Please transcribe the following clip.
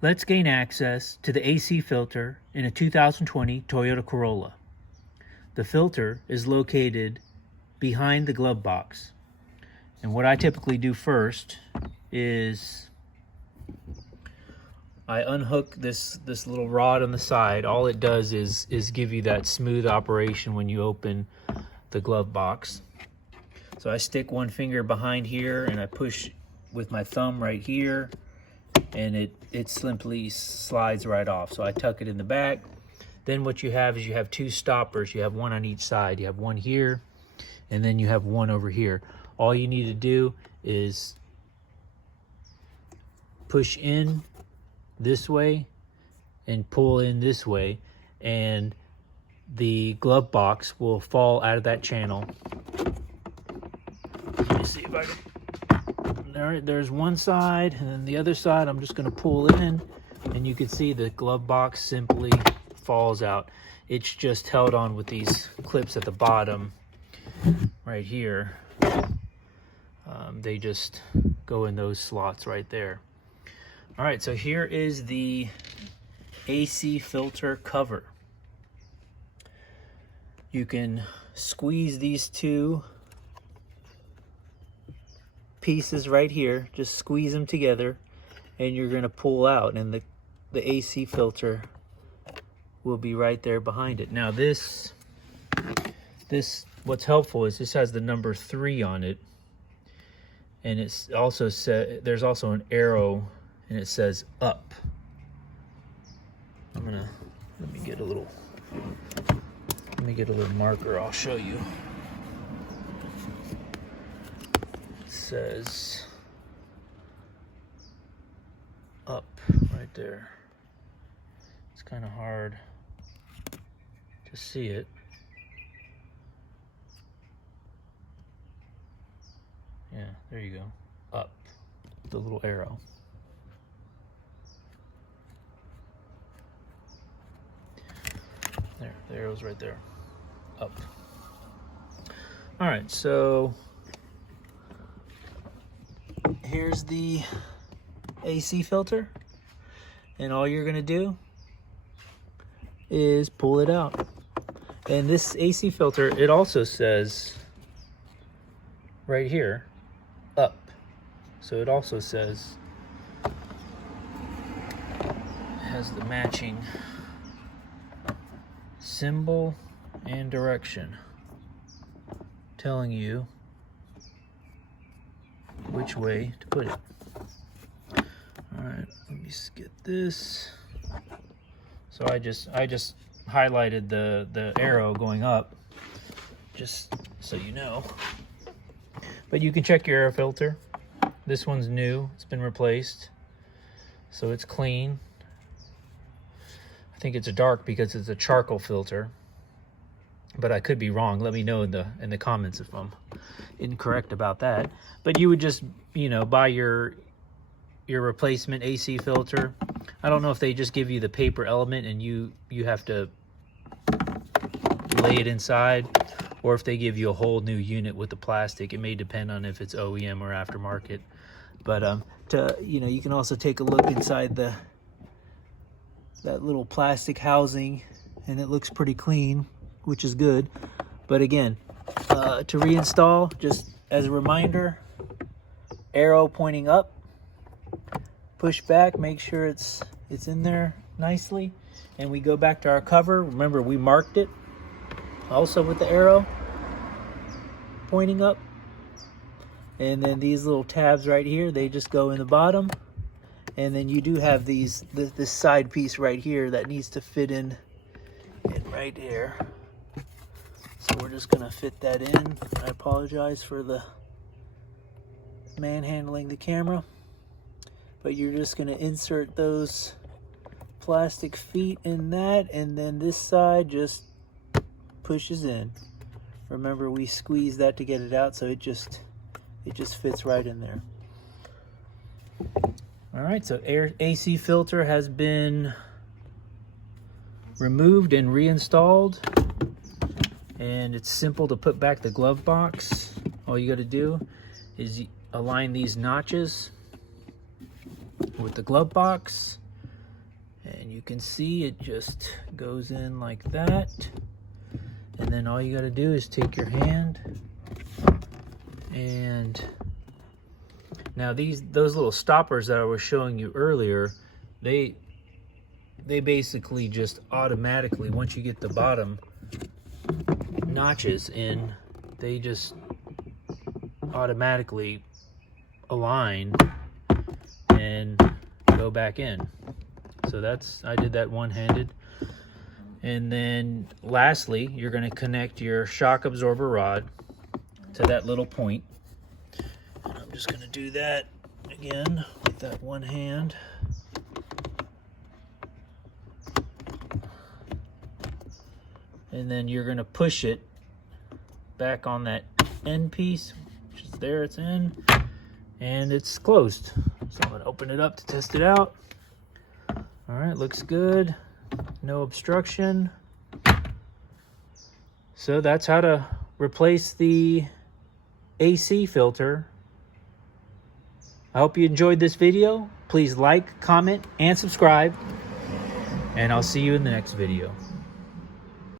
Let's gain access to the AC filter in a 2020 Toyota Corolla. The filter is located behind the glove box. And what I typically do first is I unhook this little rod on the side. All it does is give you that smooth operation when you open the glove box. So I stick one finger behind here and I push with my thumb right here, and it simply slides right off. So I tuck it in the back. Then what you have is you have two stoppers. You have one on each side. You have one here, and then you have one over here. All you need to do is push in this way and pull in this way, and the glove box will fall out of that channel. Let me see if I can. There's one side, and then the other side I'm just going to pull in, and you can see the glove box simply falls out. It's just held on with these clips at the bottom right here. They just go in those slots right there. All right, so here is the AC filter cover. You can squeeze these two pieces right here, just squeeze them together, and you're going to pull out, and the AC filter will be right there behind it. Now this what's helpful is this has the number 3 on it, and it's also there's also an arrow, and it says up. Let me get a little marker. I'll show you. It says up right there. It's kind of hard to see it. Yeah, there you go. Up. The little arrow. There, the arrow's right there. Up. All right, so here's the AC filter, and all you're gonna do is pull it out. And this AC filter, it also says right here, up. So it also says, it has the matching symbol and direction telling you which way to put it. All right, let me get this. So I just highlighted the arrow going up, just so you know. But you can check your air filter. This one's new, it's been replaced, so it's clean. I think it's a dark because it's a charcoal filter, but I could be wrong. Let me know in the comments if I'm incorrect about that. But you would just, buy your replacement AC filter. I don't know if they just give you the paper element and you have to lay it inside, or if they give you a whole new unit with the plastic. It may depend on if it's OEM or aftermarket. But you can also take a look inside that little plastic housing, and it looks pretty clean, which is good. But again, to reinstall, just as a reminder, arrow pointing up, push back, make sure it's in there nicely, and we go back to our cover. Remember, we marked it also with the arrow pointing up. And then these little tabs right here, they just go in the bottom. And then you do have this side piece right here that needs to fit in right here. So we're just gonna fit that in. I apologize for the manhandling the camera, but you're just gonna insert those plastic feet in that, and then this side just pushes in. Remember, we squeezed that to get it out, so it just fits right in there. All right, so AC filter has been removed and reinstalled, and it's simple to put back the glove box. All you got to do is align these notches with the glove box, And you can see it just goes in like that. And then all you got to do is take your hand and now those little stoppers that I was showing you earlier, they basically just automatically, once you get the bottom notches in, they just automatically align and go back in. So I did that one-handed. And then lastly, you're going to connect your shock absorber rod to that little point. And I'm just going to do that again with that one hand. And then you're going to push it back on that end piece, which is there, it's in, and it's closed. So I'm going to open it up to test it out. All right, looks good. No obstruction. So that's how to replace the AC filter. I hope you enjoyed this video. Please like, comment, and subscribe. And I'll see you in the next video.